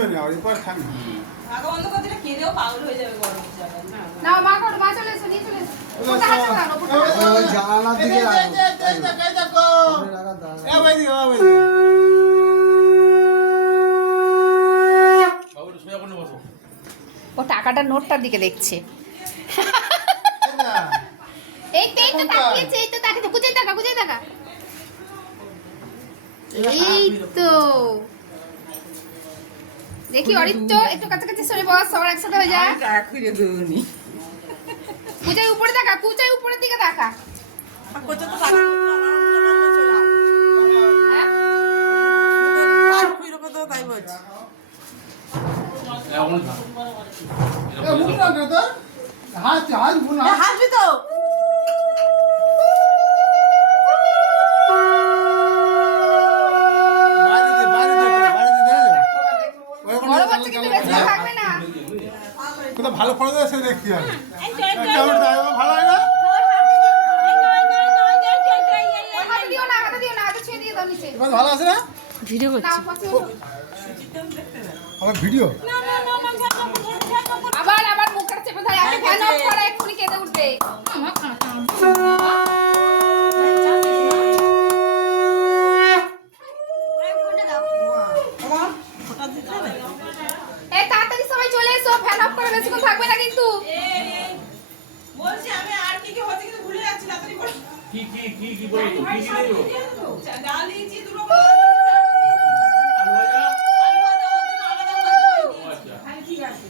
করবে না এরপর খান আগা বন্ধ করে দিলে কেঁদেও পাগল হয়ে যাবে গরম জায়গায় না মা করো মা চলে এসো নিয়ে চলে এসো ওটা হাতে দাও ওটা ওই জানালার দিকে দেখো এ ভাই দিও ভাই ও টাকাটা নোটটার দিকে দেখছে এই তো তাকিয়েছে এই তো তাকিয়েছে কুচাই টাকা এই তো দেখি অরিত্র একটু কাছাকাছি সরে বস সবার একসাথে হয়ে যায় কুচাই উপরে দেখা কুচাই উপরের দিকে দেখা হাসবি তো বড় বাচ্চা কিন্তু বেশি থাকবে না কোথাও ভালো ফটো দেয় সে দেখতে হবে কেমন দেয় ভালো হয় না হাতে দিও না হাতে ছুঁয়ে দিয়ে দাও নিচে এবার ভালো আছে না ভিডিও করছি আমার ভিডিও আবার মুখটা চেপে ধরে আমি ফ্যান অফ করে এক্ষুনি কেঁদে উঠবে এই তাড়াতাড়ি সবাই চলে এসো ফ্যান অফ করে বেশিক্ষণ থাকবে না কিন্তু বলছি আমি আর কি হচ্ছে কিন্তু ভুলে যাচ্ছি তাড়াতাড়ি বল কি বলবো কি নেব ডাল দিয়েছি দুটো আলু ভাজা আলু ভাজা ওদের আলাদা করে আচ্ছা হ্যাঁ ঠিক আছে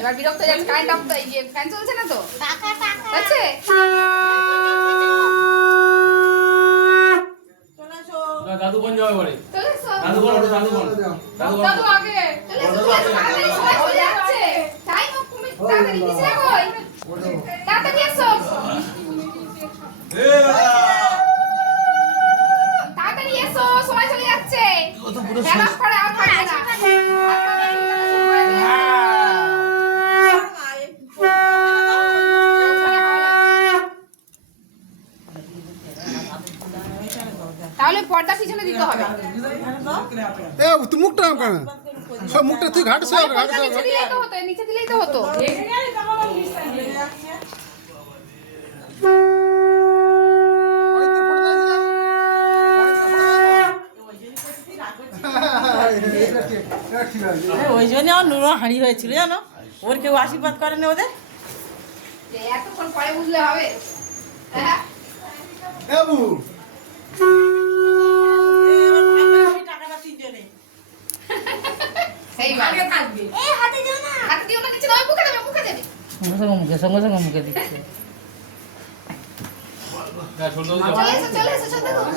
এবার বিরক্ত যাচ্ছে কারেন্ট অফ ইয়ে ফ্যান চলছে না তো আছে দাদুগঞ্জ যাবে বাড়ি চলে এসো দাদুগঞ্জ দাদু আগে চলে এসো তাড়াতাড়ি সবাই চলে যাচ্ছে টাইম অফ তুমি তাড়াতাড়ি পিছিয়ে কই তাড়াতাড়ি এসো তাড়াতাড়ি এসো সময় চলে যাচ্ছে ফ্যান অফ করে আর থাকবে না তাহলে পর্দা পিছনে দিতে হবে এ তুই মুখটা কেন সব মুখটা তুই ঘাট সব ঘাট সব নিচে দিলেই তো হতো নিচে দিলেই তো হতো ওই জন্য আমার নুনো হাঁড়ি হয়েছিল জানো ওর কেউ আশীর্বাদ করেনি ওদের এতক্ষণ পরে বুঝলে হবে হ্যাঁ বাবু টাকাটা তিনজনে সেই ভাগে থাকবে এই হাতে দিও না নিচে দাও মুখে দেবে সঙ্গে সঙ্গে মুখে দিচ্ছে ছোট চলে এসো চলে এসো